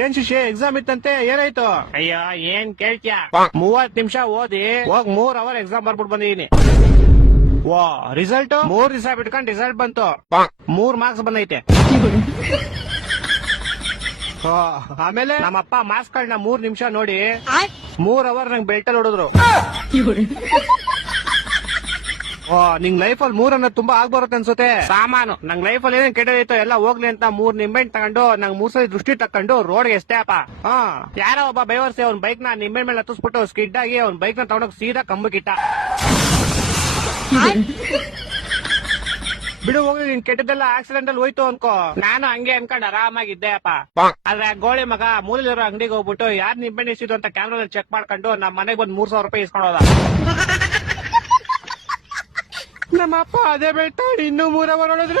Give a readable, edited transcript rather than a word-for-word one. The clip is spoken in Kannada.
ಏನ್ ಶಿಷ್ಯ ಎಕ್ಸಾಮ್ ಇತ್ತಂತೆ ಏನಾಯ್ತು? ಅಯ್ಯೋ ಏನ್ ಕೇಳ್ತ್ಯಾ, 30 ನಿಮಿಷ ಓದಿ ಹೋಗ್ 3 ಅವರ್ ಎಕ್ಸಾಮ್ ಬರ್ಬಿಟ್ಟು ಬಂದಿದೀನಿ. ವಾ ರಿಸಲ್ಟ್ 3 ದಿವಸ ಬಿಟ್ಕೊಂಡ್ ರಿಸಲ್ಟ್ ಬಂತು, 3 ಮಾರ್ಕ್ಸ್ ಬಂದೈತೆ. ಆಮೇಲೆ ನಮ್ಮಪ್ಪ ಮಾರ್ಕ್ಸ್ ಗಳನ್ನ 3 ನಿಮಿಷ ನೋಡಿ 3 ಅವರ್ ನಂಗೆ ಬೆಲ್ಟಲ್ಲಿ ಹೊಡೆದ್ರು. ನಿಂಗ್ ಲೈಫ್ ಅಲ್ಲಿ 3 ಅನ್ನೋದು ತುಂಬಾ ಆಗ್ಬರುತ್ತೆ ಅನ್ಸುತ್ತೆ. ಸಾಮಾನು ನಂಗ್ ಲೈಫ್ ಅಲ್ಲಿ ಏನೇನ್ ಕೆಟ್ಟದೈತೋ ಎಲ್ಲ ಹೋಗ್ಲಿ ಅಂತ 3 ನಿಂಬೆಹಣ್ಣು ತಗೊಂಡು ನಂಗ್ 3 ಸಲ ದೃಷ್ಟಿ ತಕೊಂಡು ರೋಡ್ಗೆ ಎಷ್ಟೇ ಅಪ್ಪ. ಯಾರೋ ಒಬ್ಬ ಬೈವರ್ಸಿ ಅವ್ನ ಬೈಕ್ ನ ನಿಂಬೆಹಣ್ಣು ಮೇಲೆ ಹತ್ತಿಸ್ಬಿಟ್ಟು ಸ್ಕಿಡ್ ಆಗಿ ಅವ್ನ ಬೈಕ್ ನ ತಗೊಂಡೋಗಿ ಸೀದಾ ಕಂಬಕ್ಕಿಟ್ಟ. ಬಿಡು ಹೋಗಿ ನಿನ್ ಕೆಟ್ಟದೆಲ್ಲ ಆಕ್ಸಿಡೆಂಟ್ ಅಲ್ಲಿ ಹೋಯ್ತು ಅನ್ಕೋ. ನಾನು ಹಂಗೆ ಅನ್ಕೊಂಡ್ ಆರಾಮಾಗಿದ್ದೆ ಅಪ್ಪ. ಆದ್ರೆ ಆ ಗೋಳಿ ಮಗ ಮೂಲಲಿರೋ ಅಂಗಡಿಗೆ ಹೋಗ್ಬಿಟ್ಟು ಯಾರ್ ನಿಂಬೆಹಣ್ಣು ಇಸಿದ್ರು ಅಂತ ಕ್ಯಾಮ್ರಾ ಚೆಕ್ ಮಾಡ್ಕೊಂಡು ನಮ್ ಮನೆಗ್ ಬಂದ್ 3,000 ರೂಪಾಯಿ ಇಸ್ಕೊಂಡೋದ. ನಮ್ಮಪ್ಪ ಅದೇ ಬೆಳ್ತ ಇನ್ನೂ 3 ಅವರ್ ಹೊಡೆದ್ರು.